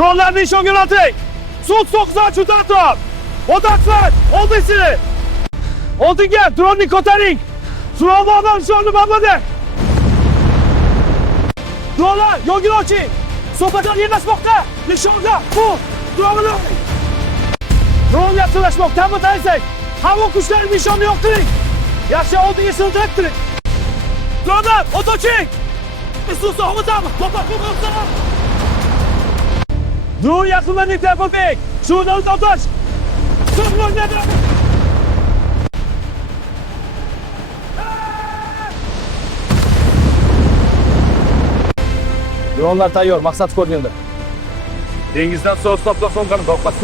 Dronlar nişan yöneltin. Sul soksa çutatın. Odaklan. Oldu isini. Oldu gel. Drone nikotaring. Suravadan şu anda babladı. Dronelar yolgin oči. Sopadan yerine smokta. Nişanda. Bu. Drone'lar. Drone yakınlaşmak. Tam mı tanısın? Hava kuşları nişanı yok direkt. Yaşa oldu yesin direkt. Dronelar. Otoçik. Sus oğuzam. Topak oğuzam. Drone yakınlarını telefon bek. Şuradan otoç. Sırmın nedir? Dronelar tayyor. Maksat koordinatı. Dengizden soğuk topla son kanı. Bakmak